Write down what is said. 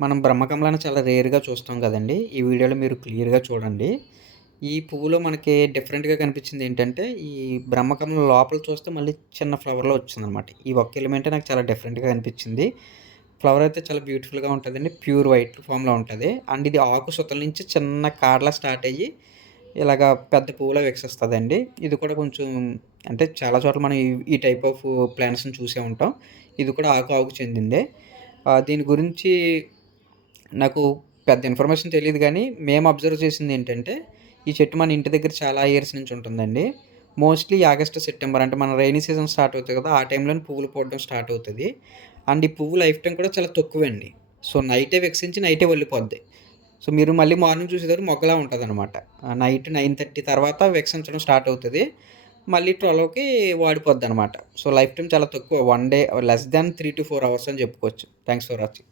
మనం బ్రహ్మకమలాన్ని చాలా రేర్‌గా చూస్తాం కదండి ఈ వీడియోలో మీరు క్లియర్‌గా చూడండి. ఈ పువ్వులో మనకి డిఫరెంట్‌గా కనిపించింది ఏంటంటే, ఈ బ్రహ్మకమలం లోపల చూస్తే మళ్ళీ చిన్న ఫ్లవర్‌లా వచ్చిందనమాట. ఈ ఒక్క ఎలిమెంటే నాకు చాలా డిఫరెంట్‌గా అనిపించింది. ఫ్లవర్ అయితే చాలా బ్యూటిఫుల్‌గా ఉంటుందండి ప్యూర్ వైట్ ఫామ్‌లో ఉంటుంది అండ్ ఇది ఆకు సుతల నుంచి చిన్న కాడలా స్టార్ట్ అయ్యి, ఇలాగా పెద్ద పువ్వులా వికసిస్తుందండి ఇది కూడా కొంచెం అంటే చాలా చోట్ల మనం ఈ ఈ టైప్ ఆఫ్ ప్లాంట్స్‌ని చూసే ఉంటాం. ఇది కూడా ఆకు ఆకు చెందిందే. దీని గురించి నాకు పెద్ద ఇన్ఫర్మేషన్ తెలియదు కానీ మేము అబ్జర్వ్ చేసిందేంటంటే, ఈ చెట్టు మన ఇంటి దగ్గర చాలా ఇయర్స్ నుంచి ఉంటుందండి. మోస్ట్‌లీ ఆగస్ట్, సెప్టెంబర్ అంటే మన రైనీ సీజన్ స్టార్ట్ అవుతుంది కదా! ఆ టైంలోనే పువ్వులు పోవడం స్టార్ట్ అవుతుంది అండ్ ఈ పువ్వు లైఫ్ టైం కూడా చాలా తక్కువండి. సో, నైటే వికసించి నైటే వెళ్ళిపోద్ది సో, మీరు మళ్ళీ మార్నింగ్ చూసేటప్పటికి మొగ్గలా ఉంటుంది అనమాట నైట్ 9:30 తర్వాత వికసించడం స్టార్ట్ అవుతుంది మళ్ళీ 12కి వాడిపోద్దనమాట. సో, లైఫ్ టైం చాలా తక్కువ. One day less than three to four hours అని చెప్పుకోవచ్చు. Thanks for watching.